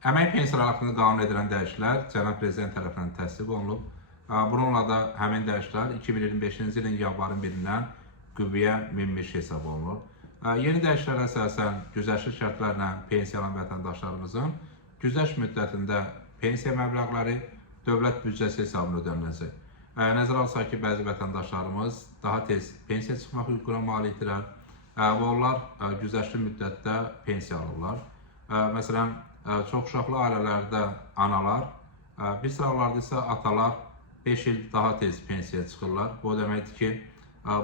Əmək pensiyaları haqqında qanun edilən dəyişikliklər Cənab Prezident tərəfindən təsdiq olunub. Bununla da həmin dəyişikliklər 2025-ci ilin yanvarın 1-dən qüvvəyə minmiş hesab olunur. Yeni dəyişikliklərə əsasən güzəştli şərtlərlə pensiyalan vətəndaşlarımızın güzəşt müddətində pensiya məbləğləri dövlət büdcəsi hesabına ödəniləcək. Nəzərə alsaq ki, bəzi vətəndaşlarımız daha tez pensiya çıxmaq hüququna malikdirlər və onlar güzəştli müddətdə pensiya alırlar. Məsələn, çox uşaqlı ailələrdə analar, bir sıralarda isə atalar 5 il daha tez pensiyaya çıxırlar. Bu deməkdir ki,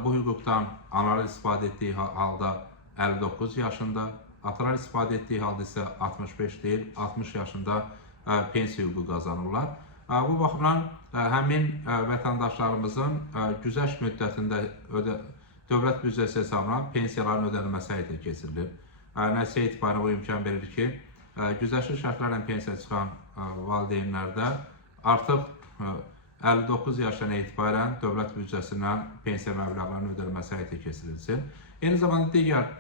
bu hüquqdan analar istifadə etdiyi halda 59 yaşında, atalar istifadə etdiyi halda isə 65 deyil, 60 yaşında pensiya hüququ qazanırlar. Bu baxımdan həmin vətəndaşlarımızın güzəşt müddətində dövlət büdcəsi hesabına pensiyaların ödənilməsi həyata keçirilir. Nəticə etibarı bu imkan verir ki, güzəştli şərtlərlə pensiya çıxan valideynlərdə artıq 59 yaşdan etibarən dövlət büdcəsindən pensiya məbləğlərinin ödənilməsi həyata keçirilsin. Eyni zamanda digər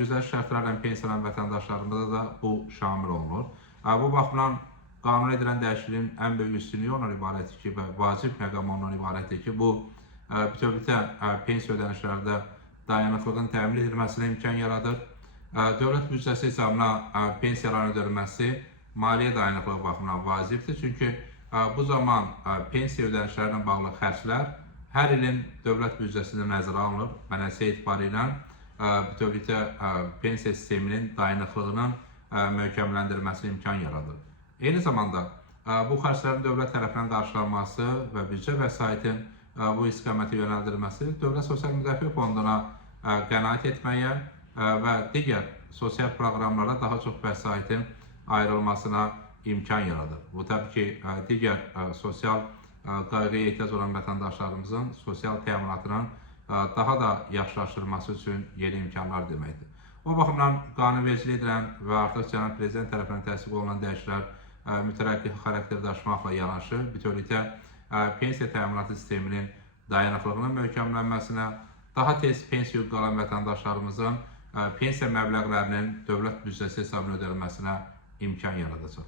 güzəştli şərtlərlə pensiyalan vətəndaşlarımıza da bu şamil olunur. Bu baxımdan qanun edilən dəyişikliyin ən böyük üstünlüyü ondan ibarətdir ki, və vacib məqam ondan ibarətdir ki, bu bütövlükdə pensiya ödənişlərdə dayanıqlığın təmin edilməsinə imkan yaradır. Dövlət büdcəsi hesabına pensiyaların ödənilməsi maliyyə dayanıqlığı baxımından vacibdir. Çünki bu zaman pensiya ödənişləri ilə bağlı xərclər hər ilin dövlət büdcəsində nəzərə alınır və nəticə etibarı ilə bütövlükdə pensiya sisteminin dayanıqlığının möhkəmləndirilməsinə imkan yaradır. Eyni zamanda bu xərclərin dövlət tərəfindən qarşılanması və büdcə vəsaitin bu istiqamətə yönəldilməsi Dövlət Sosial Müdafiə Fonduna qənaət etməyə və digər sosial proqramlara daha çox vəsaitin ayrılmasına imkan yaradır. Bu təbii ki, digər sosial qayğıya ehtiyac olan vətəndaşlarımızın sosial təminatının daha da yaxşılaşdırılması üçün yeni imkanlar deməkdir. O baxımdan qanunvericilik edilən və artıq Cənab Prezident tərəfindən təsdiq olunan dəyişikliklər mütərəqqi xarakter daşımaqla yanaşı, bütövlükdə pensiya təminatı sisteminin dayanıqlığının möhkəmlənməsinə, daha tez pensiya hüququ alan vətəndaşlarımızın pensiya məbləğlərinin dövlət büdcəsi hesabına ödənilməsinə imkan yaradacaq.